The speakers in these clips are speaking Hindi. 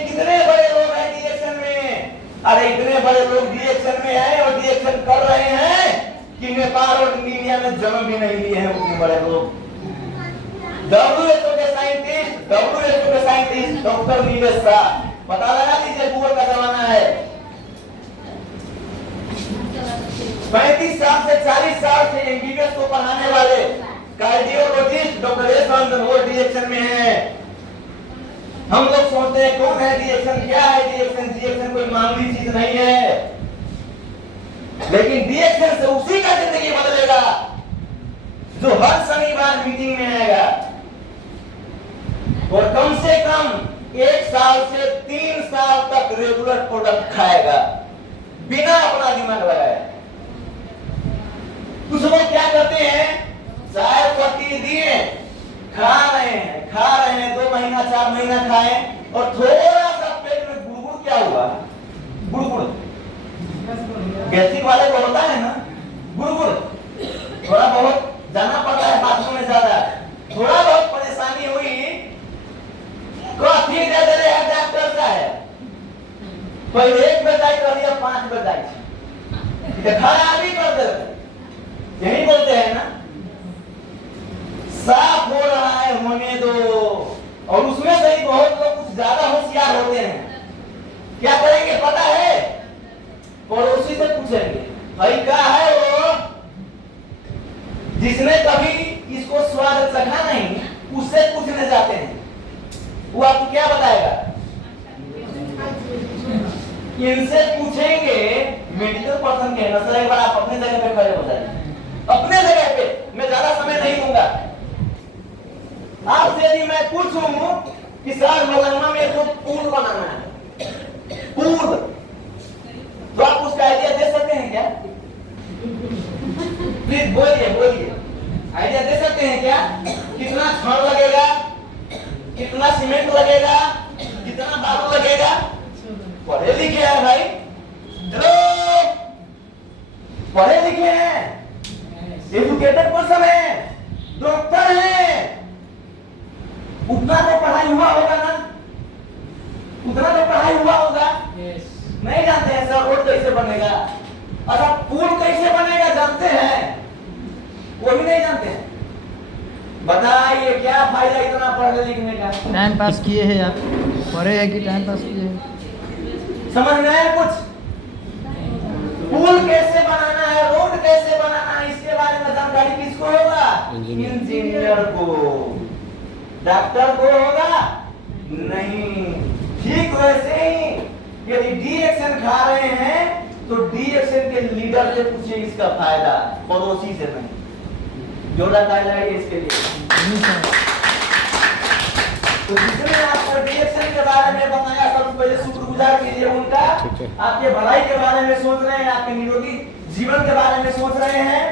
कितने बड़े लोग हैं डिएक्शन में? अरे इतने बड़े लोग डिएक्शन में हैं और डिएक्शन कर रहे हैं कि नेपाल और इंडिया में जन्म भी नहीं लिए हैं उतने बड़े लोग। WHO के साइंटिस्ट डॉक्टर नीलेश शाह, पता लगा लीजिए, गूगल का जमाना है। 35 साल से 40 साल से एमबीबीएस को पढ़ाने वाले कार्डियोलॉजिस्ट डॉक्टर एस रंजन वो डिएक्शन में है। हम लोग सोचते हैं कौन है डिएक्शन, क्या है डिएक्शन? डिएक्शन कोई मामूली चीज नहीं है, लेकिन डिएक्शन से उसी का जिंदगी बदलेगा जो हर शनिवार मीटिंग में आएगा और कम से कम 1 साल से 3 साल तक रेगुलर प्रोडक्ट खाएगा बिना अपना दिमाग लगाए। कुछ लोग क्या करते हैं, चाय पत्ती दिए, खा रहे हैं 2 महीना 4 महीना खाए और थोड़ा सा पेट में गुड़गुड़ क्या हुआ, गुड़गुड़ गैस्ट्रिक वाले को होता है ना, गुड़गुड़ थोड़ा बहुत जाना पड़ता है बाथरूम में, ज्यादा थोड़ा बहुत परेशानी हुई, कॉफी दे दे रहे डॉक्टर साहब, पहले 1 बजे कर लिया 5 बजे खराबी कर दे, यही बोलते हैं ना, साफ हो रहा है होने दो। और उसमें से ही बहुत लोग कुछ ज्यादा होशियार होते हैं, क्या करेंगे पता है, पड़ोसी से पूछेंगे भाई क्या है वो, जिसने कभी इसको स्वाद चखा नहीं उससे पूछने जाते हैं, वो आपको क्या बताएगा? इनसे पूछेंगे, मेडिकल पर्सन के ना सर, एक बार आप अपने जगह पे खड़े हो जाइए, अपने जगह पे, मैं ज्यादा समय नहीं दूंगा। आपसे यदि मैं पूछूं कि सर मलंगमा में तो पूल बनाना है, पूल, तो आप उसका आइडिया दे सकते हैं क्या? प्लीज बोलिए, आइडिया दे सकते हैं क्या? कितना छड़ लगेगा, कितना सीमेंट लगेगा, कितना बालू लगेगा? पढ़े लिखे हैं भाई, चलो पढ़े लिखे हैं, एजुकेटेड पर्सन है, डॉक्टर है, उतना तो पढ़ाई हुआ होगा ना, उतना तो पढ़ाई हुआ होगा। नहीं जानते हैं सर रोड कैसे बनेगा, अच्छा पुल कैसे बनेगा जानते हैं? वो भी नहीं जानते हैं। बताइए क्या फायदा इतना पढ़ने लिखने का? टाइम पास किए हैं आप, पढ़े हैं कि टाइम पास किए हैं? समझ में आया कुछ? पुल कैसे बनाना है, रोड कैसे बनाना है, इसके बारे में जानकारी किसको होगा? इंजीनियर को। डॉक्टर को होगा नहीं। ठीक वैसे ही यदि डिएक्शन खा रहे हैं तो डिएक्शन के लीडर से पूछिए इसका फायदा, पड़ोसी से नहीं। जोड़ा लगाइए इसके लिए। तो जिसने आपको डिएक्शन के बारे में बताया सबसे पहले शुक्रगुजार कीजिए उनका। आपके भलाई के बारे में सोच रहे हैं, आपके निरोगी जीवन के बारे में सोच रहे हैं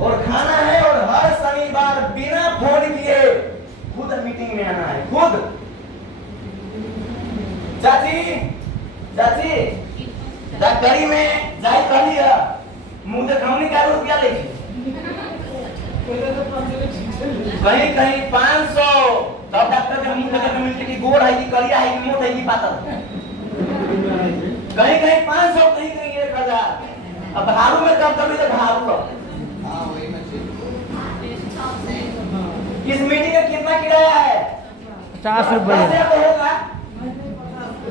और खाना है, और हर शनिवार बिना फोन किए खुद मीटिंग में आना है, खुद। चाची डॉक्टरी में जाए कर लिया, मुंह से खमनी का रुपया लेके कहीं 500, तब डॉक्टर के मुंह लगे मिलते कि गोड़ है कि करिया है कि मोट है कि पातल, कहीं 500, कहीं 1000। अब भारू में कब कभी तो भारू लो। इस मीटिंग का कितना किराया है? 50 रुपए। 10,000 तो होगा,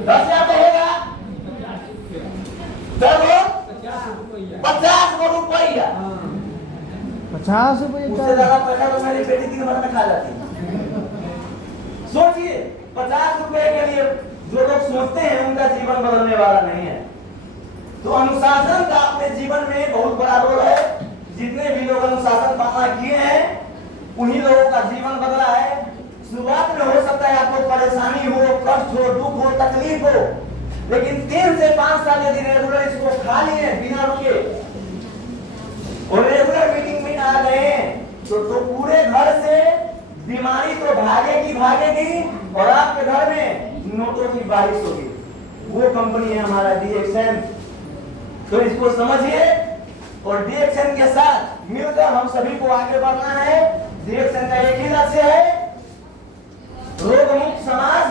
10,000 तो होगा, 50 रुपया। 50 रुपए उससे ज्यादा पैसा तो मेरी बेटी दिन भर में खा जाती है। सोचिए 50 रुपए के लिए जो लोग सोचते हैं उनका जीवन बदलने वाला नहीं है। तो अनुशासन का अपने जीवन में बहुत बड़ा रोल है। जितने भी लोग अनुशासन पालना किए हैं उन्हीं लोगों का जीवन बदला है। शुरुआत में हो सकता है आपको परेशानी हो, कष्ट हो, दुख हो, तकलीफ हो, लेकिन 3 से 5 साल यदि रेगुलर इसको खा लिए बिना रुके और रेगुलर मीटिंग में आ गए तो पूरे घर से बीमारी तो भागेगी और आपके घर में नोटों की बारिश होगी। वो कंपनी है हमारा डिएक्शन। तो इसको समझिए और डिएक्शन के साथ मिलकर हम सभी को आगे बढ़ना है। डिएक्शन का एक ही लक्ष्य है, रोग मुक्त समाज